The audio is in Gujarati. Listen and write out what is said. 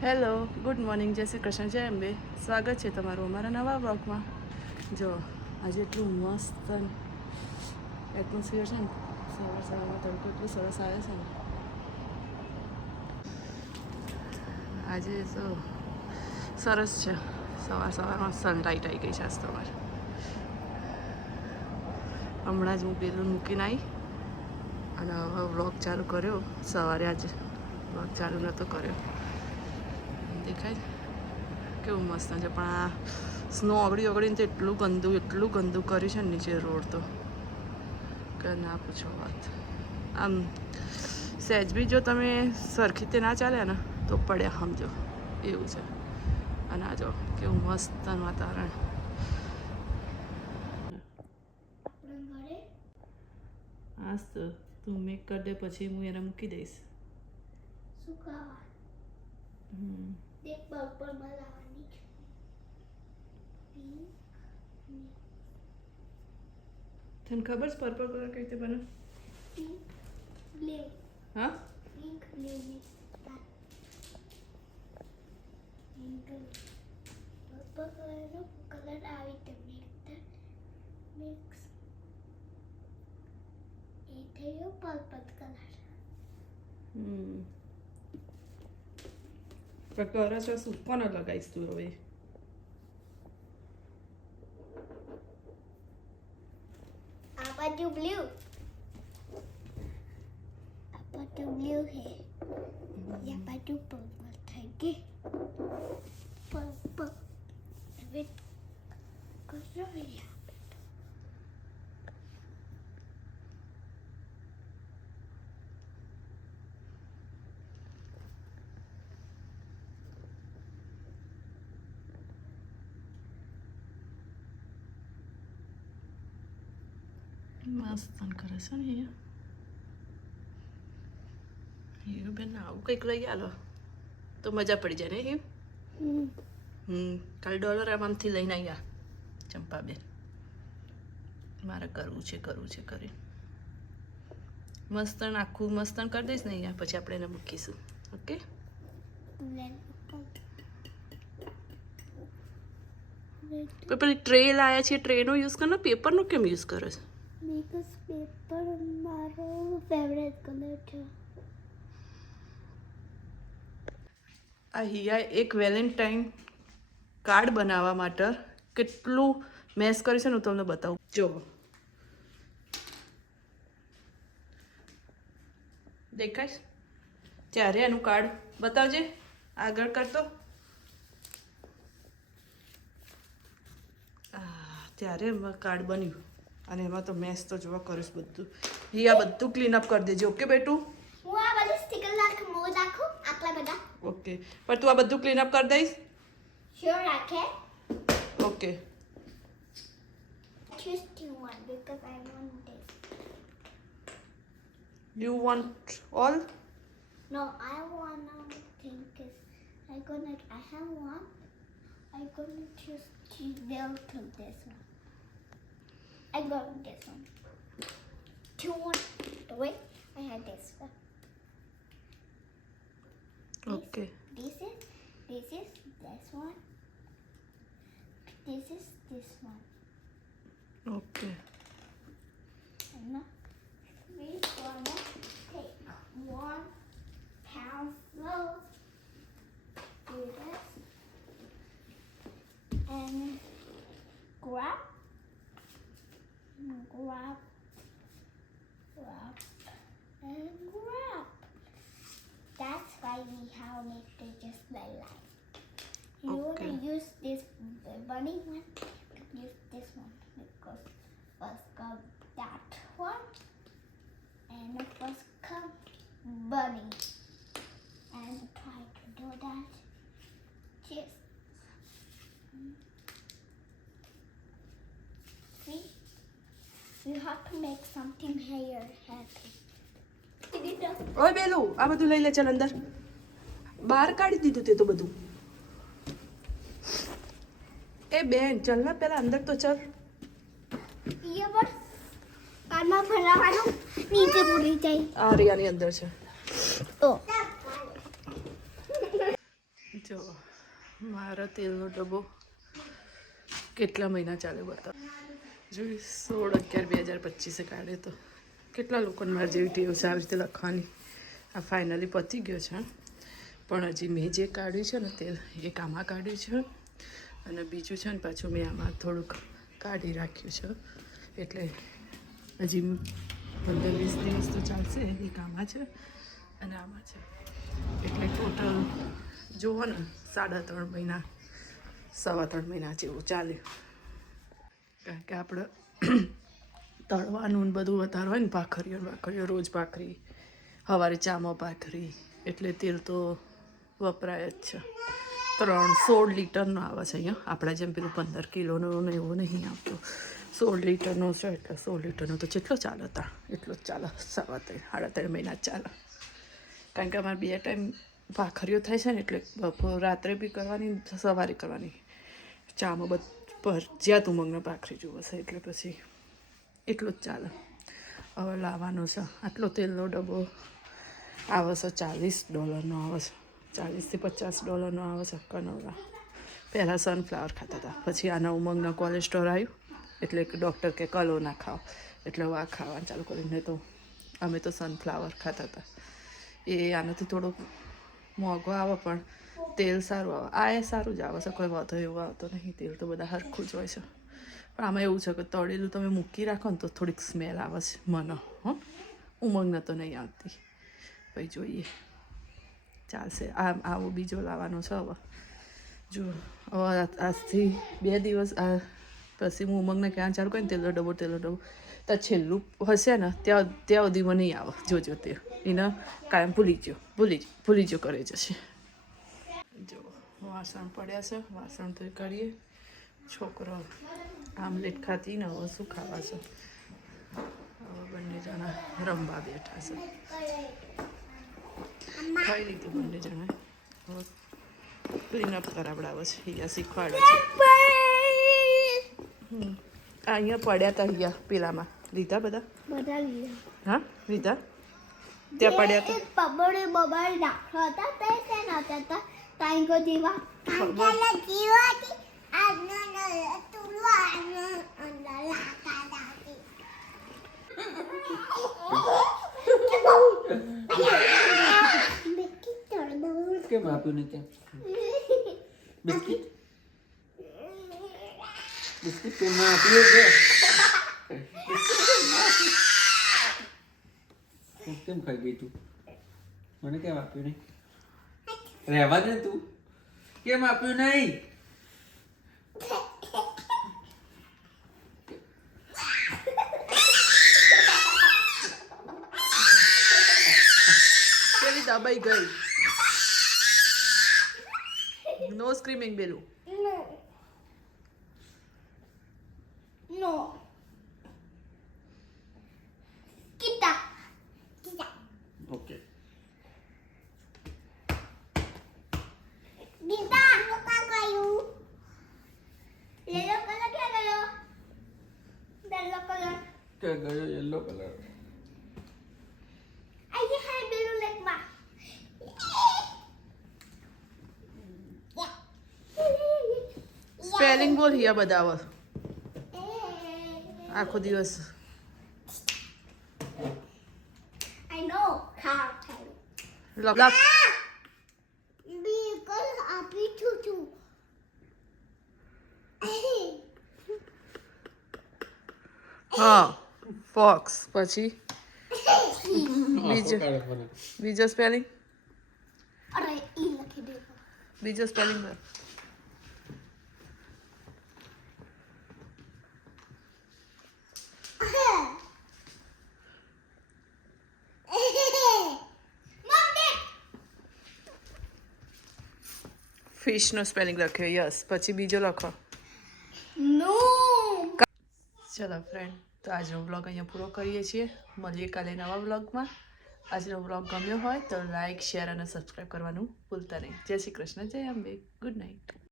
હેલો, ગુડ મોર્નિંગ, જય શ્રી કૃષ્ણ, જય અંબે. સ્વાગત છે તમારું અમારા નવા બ્લોગમાં. જો આજે એટલું મસ્ત એટમોસ્ફિયર છે ને, સવારમાં તડકો એટલું સરસ આવે છે ને. આજે તો સરસ છે. સવારમાં સનલાઇટ આવી ગઈ છે આજ તમારે. હમણાં જ હું પેલું મૂકીને આવી અને હવે વ્લોગ ચાલુ કર્યો. સવારે આજે વ્લોગ ચાલુ નહોતો કર્યો. દેખાય કેવું મસ્ત છે, પણ આ સ્નો ઓગળીને તો એટલું ગંદુ કર્યું છે ને નીચે રોડ તો કે ના પૂછો વાત. આમ સહેજ બી જો તમે સરખી રીતે ના ચાલ્યા ને તો પડ્યા સમજો એવું છે. અને આ જો કેવું મસ્ત વાતાવરણ. આજ તો તું મેક કરી દે પછી હું એને મૂકી દઈશ. તને ખબર છે પર્પલ કલર કઈ રીતે બને? હા, પણ કરે છે શું? કોને લગાવીશ તું હવે? blue है या बाजू पर्पल થઈ ગઈ પર્પલ હવે કલર મસ્ત કરે છે ને હીરું બેન. આવું કંઈક લઈ આલો તો મજા પડી જાય ને હીર. કાલે ડોલર આમાંથી લઈને આવ્યા ચંપાબેન. મારે કરવું છે કરી મસ્તન આખું મસ્તન કરી દઈશ ને અહીંયા, પછી આપણે એને મૂકીશું. ઓકે, પેલી ટ્રે લાયા છે, ટ્રેનો યુઝ કરો. પેપરનો કેમ યુઝ કરે છે? બીકોઝ પેપર મારો ફેવરેટ કલર છે. આ હિયાએ એક વેલેન્ટાઇન કાર્ડ બનાવવા માટે કેટલું મેસ કર્યું છે ને, હું તમને બતાવું. જો દેખાય ત્યારે એનું કાર્ડ બતાવજે, આગળ કરતો. ત્યારે કાર્ડ બન્યું અને એમાં તો મેસ તો જોવા કરીશ બધું. હિયા બધું ક્લીન અપ કરી દેજે. ઓકે બેટું? હું આ બધું સ્ટીકર રાખું આટલા બધા. ઓકે, પણ તું આ બધું ક્લીન અપ કરી દઈશ? શ્યોર રાખે. Okay. Choose one because I want this. You want all? No, I wanna think is I have one. I gonna choose to this one. I got this one. Wait, I had this one. Okay. This is this one. This is this one. Okay. And now we're gonna take one pencil, do this, and grab, and grab. That's why we have it to just like that. You Okay. wanna use this bunny one? Use this one because first come that one and first come bunny and try to do that. Just see, you have to make something here happy. ઓય બેલું, આ બધું લઈ લે. ચાલ અંદર. બહાર કાઢી દીધું તે તો બધું. એ બેન ચાલ ને, પેલા અંદર તો ચાલ. ये बस कानमा भरावानो नीचे पूरी जाए. આ રિયાની અંદર છે. ओ જો મારા તેલનો ડબ્બો કેટલા મહિના ચાલે બતાવ. જોઈ 16/11/2025 કાઢ્યો તો. કેટલા લોકોને મારી જેવી ટેવ છે આવી રીતે લખવાની. આ ફાઇનલી પતી ગયો છે, પણ હજી મેં જે કાઢ્યું છે ને તેલ એક આમાં કાઢ્યું છે, અને બીજું છે ને પાછું મેં આમાં થોડુંક કાઢી રાખ્યું છે. એટલે હજી 15-20 દિવસ તો ચાલશે. એક આમાં છે અને આમાં છે, એટલે ટોટલ જુઓ ને 3.5 મહિના 3.25 મહિના જેવું ચાલ્યું. કારણ કે આપણે તળવાનું ને બધું વધારે હોય ને, ભાખરીઓ રોજ ભાખરી, સવારે ચામાં ભાખરી, એટલે તેલ તો વપરાય જ છે. 16 લીટરનો આવે છે અહીંયા. આપણા જેમ પેલું 15 કિલોનો ને એવો નહીં આવતો. 16 લીટરનો છે, એટલે 16 લીટરનો તો કેટલો ચાલે હતા? એટલો જ ચાલે. 3.5 મહિના જ ચાલે. કારણ કે અમારે 2 ટાઈમ ભાખરીઓ થાય છે ને, એટલે રાત્રે બી કરવાની, સવારે કરવાની. ચામાં પર જ્યાં તું મંગને ભાખરી જુઓ છે, એટલે પછી એટલું જ ચાલે. હવે લાવવાનો છે. આટલો તેલનો ડબ્બો આવે છે $40 આવે છે. $40-50 આવે છે કનોરા. પહેલાં સનફ્લાવર ખાતા હતા, પછી આના ઉમંગના કોલેસ્ટ્રોલ આવ્યું, એટલે ડૉક્ટર કે કલો ના ખાઓ, એટલે હવે આ ખાવાનું ચાલુ કરીને. તો અમે તો સનફ્લાવર ખાતા હતા. એ આનાથી થોડોક મોંઘો આવે, પણ તેલ સારું આવે. આ એ સારું જ આવે છે, કોઈ વાંધો એવો આવતો નહીં. તેલ તો બધા સરખું જ હોય છે, પણ આમાં એવું છે કે તળેલું તમે મૂકી રાખો ને તો થોડીક સ્મેલ આવે છે મને. ઉમંગને તો નહીં આવતી. પછી જોઈએ, ચાલશે. આવો બીજો લાવવાનો છે હવે. જો હવે આજથી 2 દિવસ પછી હું ઉમંગને ક્યાં ચાલુ કરીને તેલનો ડબ્બો તો છેલ્લું હશે ને ત્યાં સુધીમાં નહીં આવે. જોજો તે એને કાયમ ભૂલી જો કરે જશે. જો વાસણ પડ્યા છે, વાસણ તો કરીએ. છોકરો આમલેટ ખાતી ને હવે શું ખાવા છે? હવે બંને જણા રમવા બેઠા છે. ખાઈ લીધું બંને જણા. હવે ક્લીનઅપ કરાવડાવે છે. અહીંયા શીખવાડે છે. અહીંયા પડ્યા હતા. અહીંયા પેલામાં લીધા બધા. હા લીધા. ત્યાં પડ્યા હતા. બબડે નાખતા હતા. તે નતા હતા. તાઈકો જીવા કેમ આપ્યું ને ત્યાં બિસ્કિટ કેમ આપ્યું છે? કેમ ખાઈ ગઈ તું? મને કેમ આપ્યું નહીં? રહેવા દે તું. કેમ આપ્યું નહીં? પેલી દબાઈ ગઈ. નો સ્ક્રીમિંગ બેલું. No. Kita. Okay. Kita, lupa kayu. Yellow color क्या गयो? Yellow color. કે ગયો યલો કલર. आइए है बेलू लेक मा. સ્પેલિંગ બોલ. હિયા બધા આવે આખો દિવસ. I know. How? લખ. Because api chuchu. હા ફોક્સ. પછી બીજો બીજો સ્પેલિંગ. अरे ई लखी दे. બીજો સ્પેલિંગ બોલ. ફિશનો સ્પેલિંગ લખ્યો. યસ. પછી બીજો લખો. No. ચલો ફ્રેન્ડ, તો આજનો વ્લોગ અહીંયા પૂરો કરીએ છીએ. મળીએ કાલે નવા વ્લોગમાં. આજનો વ્લોગ ગમ્યો હોય તો લાઇક, શેર અને સબસ્ક્રાઈબ કરવાનું ભૂલતા નહીં. જય શ્રી કૃષ્ણ. જય અંબે. Good night.